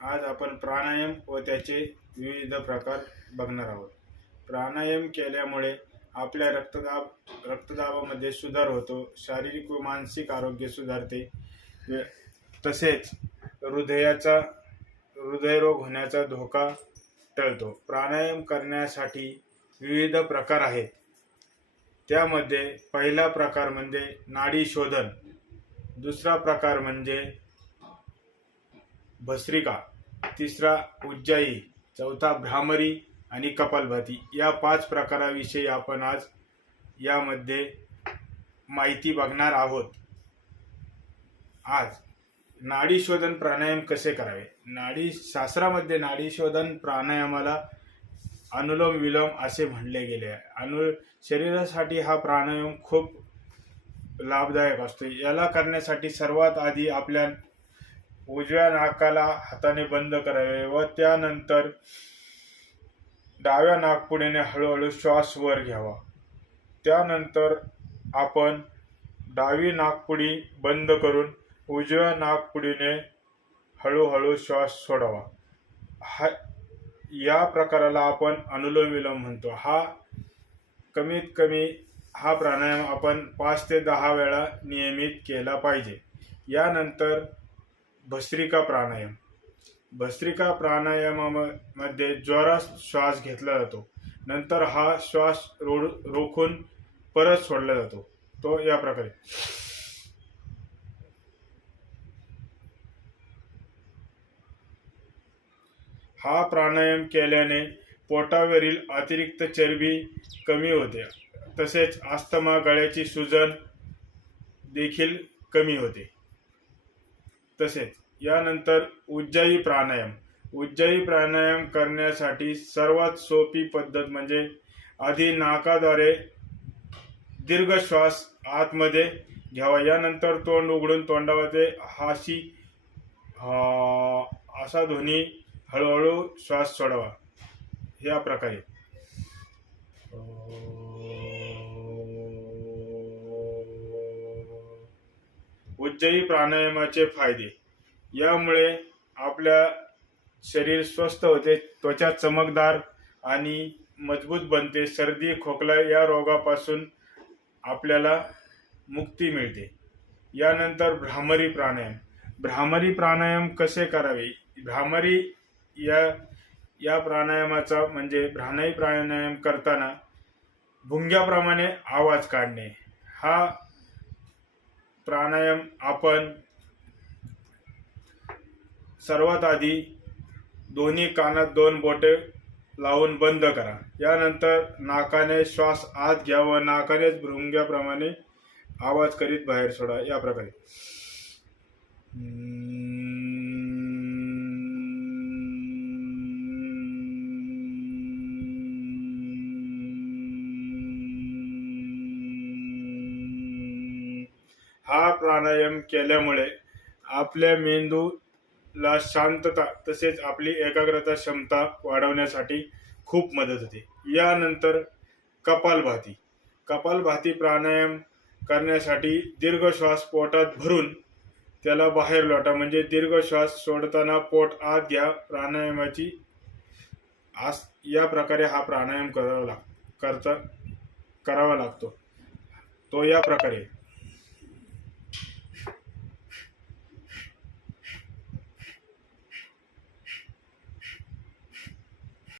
आज आपण प्राणायाम व त्याचे विविध प्रकार बघणार आहोत. प्राणायाम केल्यामुळे आपल्या रक्तदाबामध्ये सुधार होतो, शारीरिक व मानसिक आरोग्य सुधारते. तसेच हृदयरोग होण्याचा धोका टळतो. प्राणायाम करण्यासाठी विविध प्रकार आहेत. त्यामध्ये पहिला प्रकार म्हणजे नाडी शोधन, दुसरा प्रकार म्हणजे भस्त्रिका, तिसरा उज्जाई, चौथा भ्रामरी आणि कपालभाती. या 5 प्रकाराविषयी आपण आज यामध्ये माहिती बघणार आहोत. आज नाडी शोधन प्राणायाम कसे करावे. शास्त्रामध्ये नाडी शोधन प्राणायामाला अनुलोम विलोम असे म्हणले गेले आहे. शरीरासाठी हा प्राणायाम खूप लाभदायक असतो. याला करण्यासाठी सर्वात आधी आपल्या उजव्या नाकाला हाताने बंद करावे व त्यानंतर डाव्या नाकपुडीने हळूहळू श्वास वर घ्यावा. त्यानंतर आपण डावी नाकपुडी बंद करून उजव्या नाकपुडीने हळूहळू श्वास सोडावा. या प्रकाराला आपण अनुलोम विलोम म्हणतो. कमीत कमी हा प्राणायाम आपण 5 ते 10 वेळा नियमित केला पाहिजे. यानंतर भस्त्रिका प्राणायामामध्ये जोरात श्वास घेतला जातो. नंतर हा श्वास रोखून परत सोडला जातो. तो या प्रकारे. हा प्राणायाम केल्याने पोटावरील अतिरिक्त चरबी कमी होते. तसेच अस्थमा, गळ्याची सूजन देखील कमी होते. तसेच यानंतर उज्जाई प्राणायाम करण्यासाठी सर्वात सोपी पद्धत म्हणजे आधी नाकाद्वारे दीर्घ श्वास आतमध्ये घ्यावा. यानंतर तोंड उघडून तोंडामध्ये असा ध्वनी हळूहळू श्वास सोडावा. या प्रकारे. उज्जाई प्राणायामाचे फायदे. यामुळे आपल्या शरीर स्वस्थ होते, त्वचा चमकदार आणि मजबूत बनते. सर्दी, खोकला या रोगापासून आपल्याला मुक्ती मिळते. यानंतर भ्रामरी प्राणायाम कसे करावे. भ्रामरी या प्राणायामाचा म्हणजे भ्रामरी प्राणायाम करताना भुंग्याप्रमाणे आवाज काढणे. हा प्राणायाम आपण सर्वात आधी दोन्ही कानात 2 बोटे लावून बंद करा. यानंतर नाकाने श्वास आत घ्या व नाकानेच भुंग्याप्रमाणे आवाज करीत बाहेर सोडा. या प्रकारे. हा प्राणायाम केल्यामुळे आपल्या मेंदूला शांतता तसेच आपली एकाग्रता क्षमता वाढवण्यासाठी खूप मदत होते. यानंतर कपालभाती प्राणायाम करण्यासाठी दीर्घ श्वास पोटात भरून त्याला बाहेर लोटा. म्हणजे दीर्घ श्वास सोडताना पोट आत घ्या. प्राणायामाची या प्रकारे हा प्राणायाम करावा लागतो. तो या प्रकारे.